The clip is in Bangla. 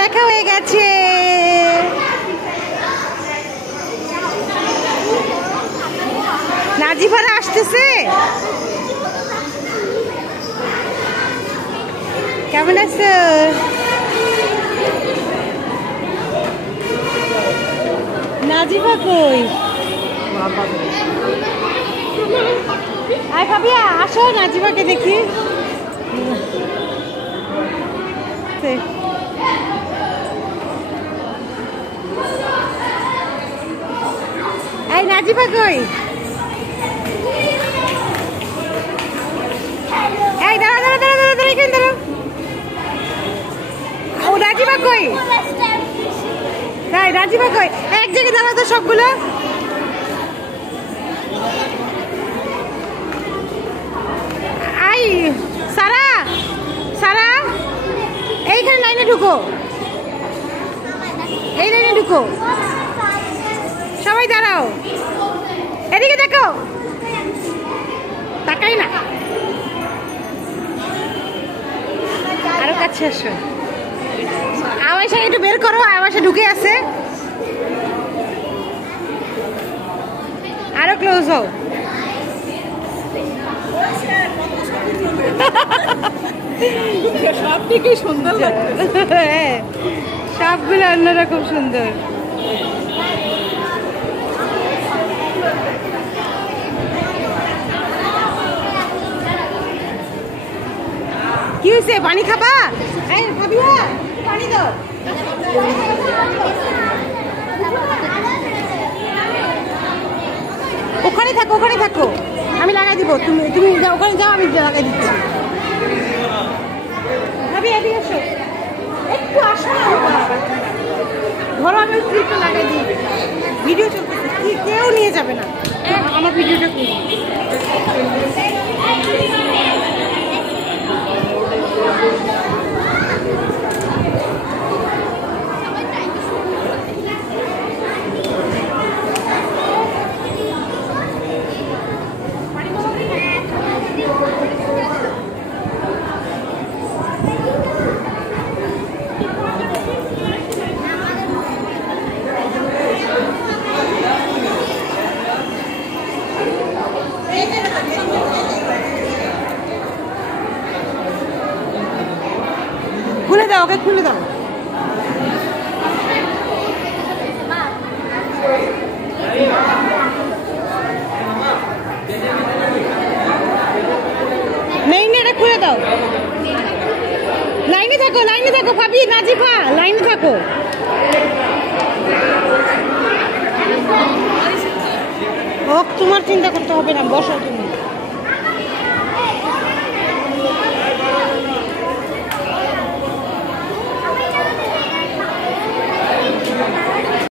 দেখা হয়ে গেছে। নাজিফারা আসতেছে। কেমন আছো? নাজিফা কই? আয় ভাবিয়া আসো, নাজিফাকে দেখি। এই নাজিফা কই? এই দাঁড়া দাঁড়া দাঁড়া দাঁড়া দাঁড়া, এখানে দাঁড়াও। ও নাজিফা কই? তাই নাজিফা কই? এক জায়গায় দাঁড়াও তো সবগুলো। আই সারা, সারা এইখানে লাইনে ঢুকো, এই লাইনে ঢুকো। সবাই দাঁড়াও, এদিকে দেখো, তাকাই না। আরো কাছে আসো। আওয়াজটা একটু বের করো, আওয়াজটা ঢুকে আছে। আরো ক্লোজ হও। সব থেকে সুন্দর লাগছে। সবগুলো অন্যরকম সুন্দর। কি হয়েছে? পানি খাবা? পানি দাও। ওখানে থাকো, ওখানে থাকো, আমি লাগাই দিব। তুমি তুমি ওখানে যাও, আমি লাগাই দিচ্ছি। ভাবি এদিকে আসো, একটু আসো না। ধরো আমি ক্লিপটা লাগাই দিই। ভিডিও চলতেছে, কেউ নিয়ে যাবে না। আমার ভিডিওটা করি। খুলে দাও, ওকে খুলে দাও। নেই না, এটা খুলে দাও। লাইনে থাকো, লাইনে থাকো ভাবি, নাজিফা লাইনে থাকো। ও তোমার চিন্তা করতে হবে না, বসো তুমি।